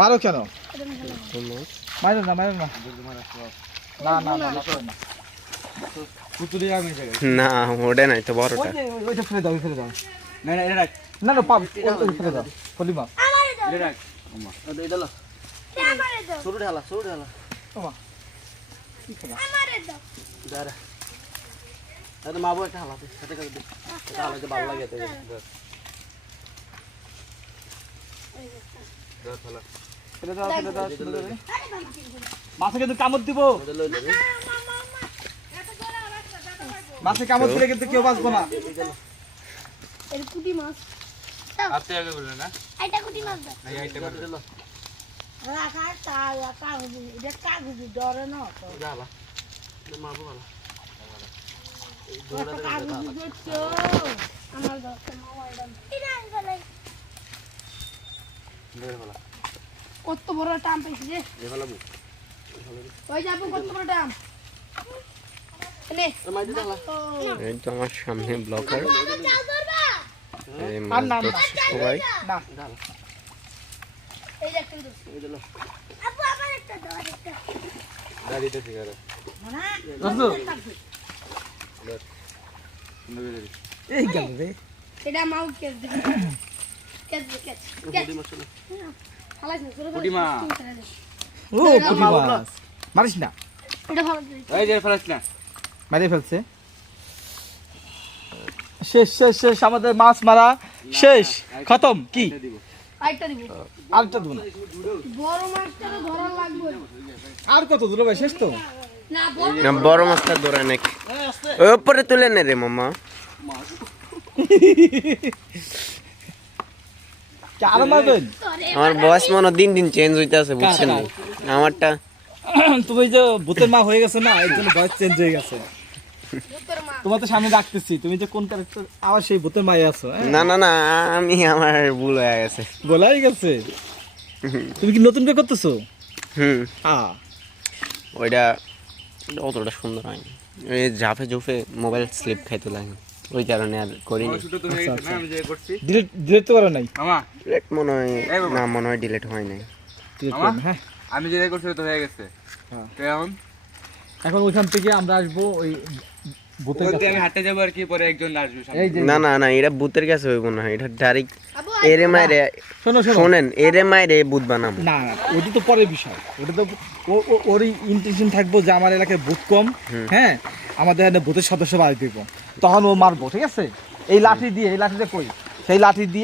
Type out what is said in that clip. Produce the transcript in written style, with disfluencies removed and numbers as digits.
মারো কেন? মারো না, মারো না। না ওটা নাই তো বড়টা। ওইটা ফেলে দাও, ফেলে দাও। না না, এটা রাখ। না না, পাপ ফেলে দাও। ফলি মা। এটা রাখ। ওমা। এটা দাও। আমারে দাও। শুরু ঢালা, শুরু ঢালা। ওমা। কি খাবা? আমারে দাও। দাঁড়া। আরে মাবো একটা হালাতে। সাথে করে দে। এটা হালাতে ভালো লাগে তো। মাছে কিন্তু কামড় দিব, মাছে কামড় দিলে কিন্তু কেউ বাঁচবো না। কত বড় টাম পাইছি রে ওই যাবো কত বড় টাম নে এই তো আমার সামনে ব্লকার আর নাম সবাই না এই দেখতে দাও আপু আমার একটা দাও একটা গাড়িতে ফিরে না এই গেল রে। এটা মাউ কেস দে কেস হালাস না তোর পুটি মা ও পুটি মাছ মারিস না, এটা ভালো দিই এই যে ফেলাস না, মারিয়ে ফেলছে। শেষ শেষ শেষ, আমাদের মাছ মারা শেষ, খতম। কি আইটা দিব আরেকটা দেবো না? বড় মাছটা তো ধরা লাগবে আর কত দূর ভাই? শেষ তো। না বড় না বড় মাছটা ধরে নাকি ওই উপরে তুলে নে রে মামা। আরো মারবেন? আমার বয়স মনে দিন দিন চেঞ্জ হইতেছে বুঝছেন না আমারটা। তুমি যে ভূতের মা হয়ে গেছে না, এর জন্য বয়স চেঞ্জ হয়ে গেছে। ভূতের মা তোমার তো সামনে রাখতেছি, তুমি যে কোন ক্যারেক্টার আবার সেই ভূতের মাই আছো। না না না আমি আমার ভুল হয়ে গেছে। বলাই গেছে। তুমি কি নতুন করে করতেছো? হ্যাঁ, ওইটা অতটা সুন্দর হয়নি, ওই ঝাপে ঝুপে মোবাইল স্লিপ খাইতে লাগে, ওই কারণে আর করিনি। ডিলিট তো করো নাই? ডিলেট মনে হয় না, মনে হয় ডিলেট হয় নাই। হ্যাঁ, আমি যেটা করছি তো হয়ে গেছে। এখন ওইখান থেকে আমরা আসবো ওই ভূতের কাছে। আমি হাঁটতে যাবো আর কি, পরে একজন আসবে সামনে। এই যে না না না, এটা ভূতের কাছে হইব না, এটা ডাইরেক্ট আবু এরে মাইরে শোনো শোনো, শোনেন, এরে মাইরে ভূত বানাবো। না না, ওটা তো পরের বিষয়। ওটা তো ওর ইন্টেনশন থাকবো যে আমার এলাকায় ভূত কম, হ্যাঁ, আমাদের এখানে ভূতের সদস্য বাড়ি দিব, তখন ও মারবো, ঠিক আছে? এই লাঠি দিয়ে, এই লাঠিটা কই, সেই লাঠি দিয়ে